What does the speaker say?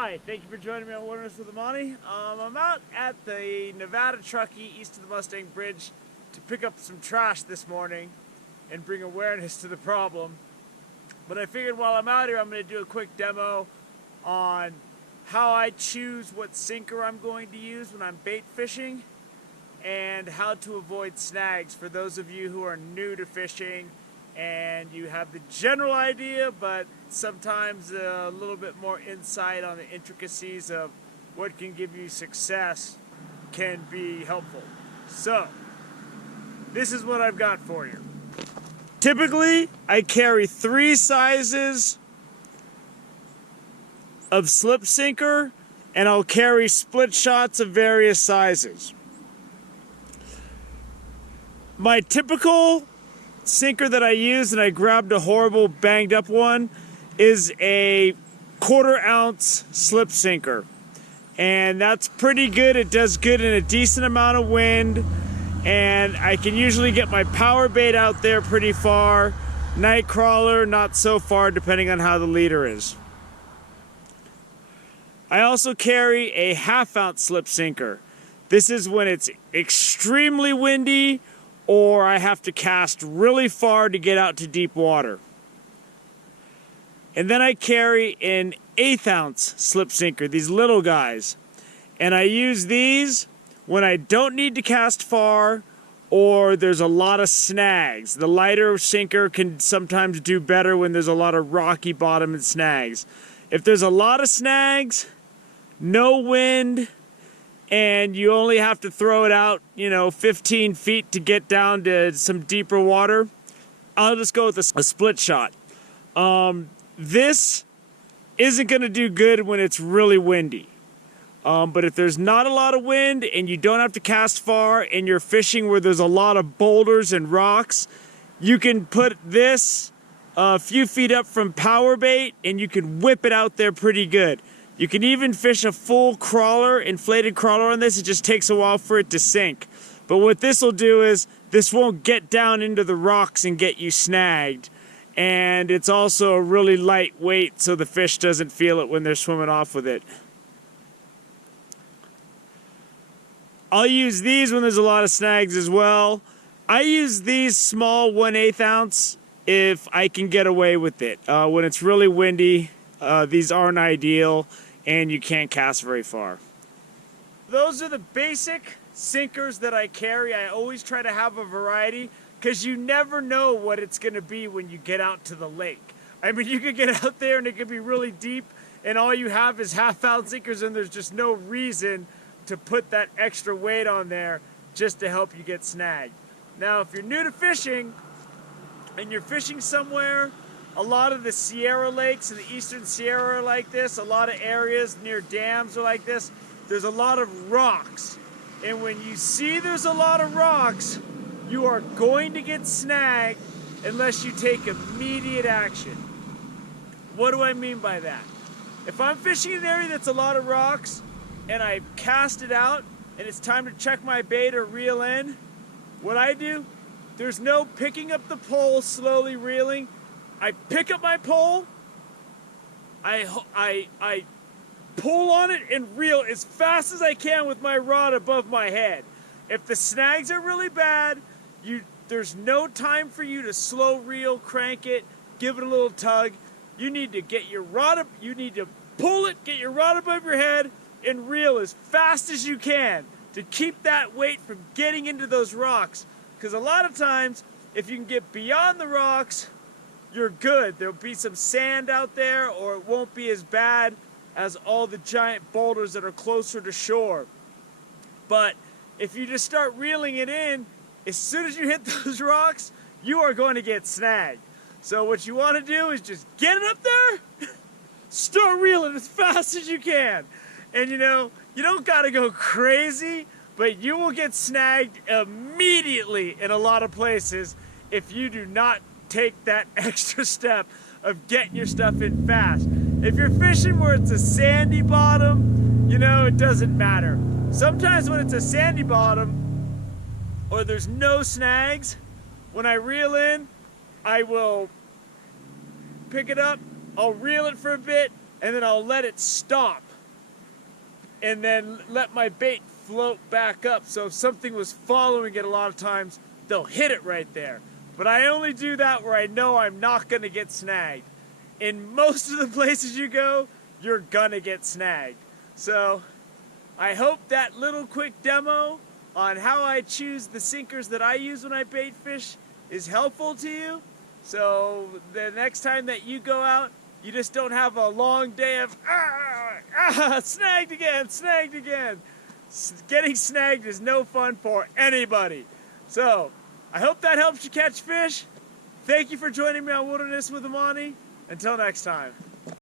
Hi, thank you for joining me on Wilderness with Amani. I'm out at the Nevada Truckee east of the Mustang Bridge to pick up some trash this morning and bring awareness to the problem. But I figured while I'm out here, I'm going to do a quick demo on how I choose what sinker I'm going to use when I'm bait fishing and how to avoid snags for those of you who are new to fishing and you have the general idea, but sometimes a little bit more insight on the intricacies of what can give you success can be helpful. So, this is what I've got for you. Typically, I carry 3 sizes of slip sinker, and I'll carry split shots of various sizes. My typical sinker that I use, and I grabbed a horrible banged up one, is a 1/4 ounce slip sinker, and that's pretty good. It does good in a decent amount of wind, and I can usually get my power bait out there pretty far. Night crawler, not so far, depending on how the leader is. I also carry a 1/2 ounce slip sinker. This is when it's extremely windy or I have to cast really far to get out to deep water. And then I carry an 1/8 ounce slip sinker, these little guys. And I use these when I don't need to cast far or there's a lot of snags. The lighter sinker can sometimes do better when there's a lot of rocky bottom and snags. If there's a lot of snags, no wind, and you only have to throw it out, 15 feet to get down to some deeper water, I'll just go with a split shot. This isn't going to do good when it's really windy. But if there's not a lot of wind and you don't have to cast far and you're fishing where there's a lot of boulders and rocks, you can put this a few feet up from power bait and you can whip it out there pretty good. You can even fish a full crawler, inflated crawler on this. It just takes a while for it to sink. But what this will do is this won't get down into the rocks and get you snagged. And it's also a really light weight so the fish doesn't feel it when they're swimming off with it. I'll use these when there's a lot of snags as well. I use these small 1/8 ounce if I can get away with it. When it's really windy, these aren't ideal and you can't cast very far. Those are the basic sinkers that I carry. I always try to have a variety because you never know what it's going to be when you get out to the lake. I mean, you could get out there and it could be really deep and all you have is 1/2 ounce sinkers and there's just no reason to put that extra weight on there just to help you get snagged. Now, if you're new to fishing and you're fishing somewhere, a lot of the Sierra lakes and the eastern Sierra are like this. A lot of areas near dams are like this. There's a lot of rocks. And when you see there's a lot of rocks, you are going to get snagged unless you take immediate action. What do I mean by that? If I'm fishing in an area that's a lot of rocks and I cast it out and it's time to check my bait or reel in, what I do, there's no picking up the pole, slowly reeling. I pick up my pole, I pull on it and reel as fast as I can with my rod above my head. If the snags are really bad, there's no time for you to slow reel, crank it, give it a little tug. You need to get your rod up, you need to pull it, get your rod above your head, and reel as fast as you can to keep that weight from getting into those rocks. Because a lot of times, if you can get beyond the rocks, you're good. There'll be some sand out there or it won't be as bad as all the giant boulders that are closer to shore. But if you just start reeling it in, as soon as you hit those rocks, you are going to get snagged. So what you want to do is just get it up there, start reeling as fast as you can. And you don't got to go crazy, but you will get snagged immediately in a lot of places if you do not take that extra step of getting your stuff in fast. If you're fishing where it's a sandy bottom, it doesn't matter. Sometimes when it's a sandy bottom or there's no snags, when I reel in, I will pick it up, I'll reel it for a bit, and then I'll let it stop. and then let my bait float back up. So if something was following it, a lot of times they'll hit it right there. But I only do that where I know I'm not going to get snagged. In most of the places you go, you're going to get snagged. So I hope that little quick demo on how I choose the sinkers that I use when I bait fish is helpful to you. So the next time that you go out, you just don't have a long day of, snagged again, snagged again. Getting snagged is no fun for anybody. So I hope that helps you catch fish. Thank you for joining me on Wilderness with Amani. Until next time.